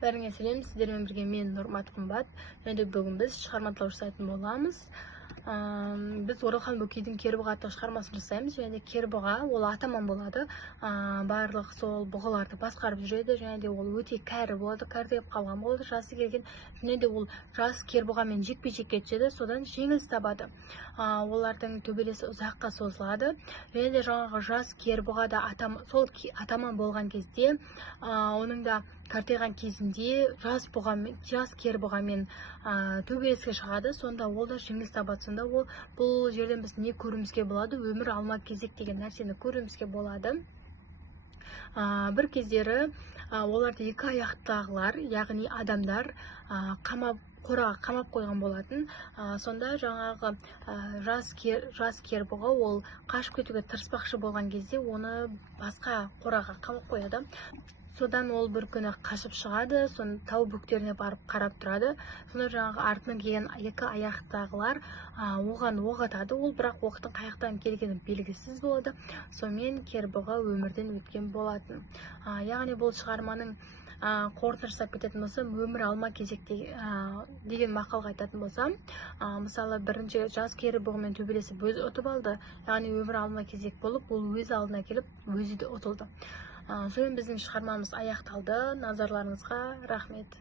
Бәріңе сәлем, сіздермен бірге мен Нұрмат Қымбат. Және бүгін біз шығарма жасайтын боламыз. Біз Оралхан Бөкейдің Кербұға атты шығармасын жасаймыз. Және де Кербұға ол атаман болады. Барлық сол бұғыларды басқарып жүреді. Және де ол өте кәрі болады, кәрдеп қалған болады. Жасы келген. Және де ол жас Кербұғамен жекпе-жекке түседі. Содан жеңіліс табады. Олардың төбелесі ұзаққа созылады. Және де жаңағы жас Кербұға да атаман болған кезде, оның да қартайған кезінде жас Кербұғамен төбелеске шығады. Сонда ол да жеңіліс табады. Сонда бұл жерден біз не көруімізге болады? Өмір алма кезек деген нәрсені көруімізге болады. Бір кездері оларды екі аяқтағылар, яғни адамдар қораға қамап қойған болатын. Сонда жаңағы жас Кербұға ол қашып кетуге тырыспақшы болған кезде оны басқа қораға қамап қояды. Содан ол бір күні қашып шығады, соны тау бөктеріне барып қарап тұрады. Сонда жаңағы артынан келген екі аяқтағылар оған оқ атады. Ол бірақ оқтың қай жақтан келгені белгісіз болады. Сонымен Кербұға өмірден өткен болатын. Яғни бұл шығарманың қорытынды жасап кететін болсам, өмір алма кезек деген мақалға айтатын болсам, мысалы бірінші жас Кербұғамен төбелесіп өзі ұтып алды. Яғни өмір алма кезек болып, ол өз алдына келіп, өзі де ұтылды. Сонымен біздің шығармамыз аяқталды. Назарларыңызға рахмет.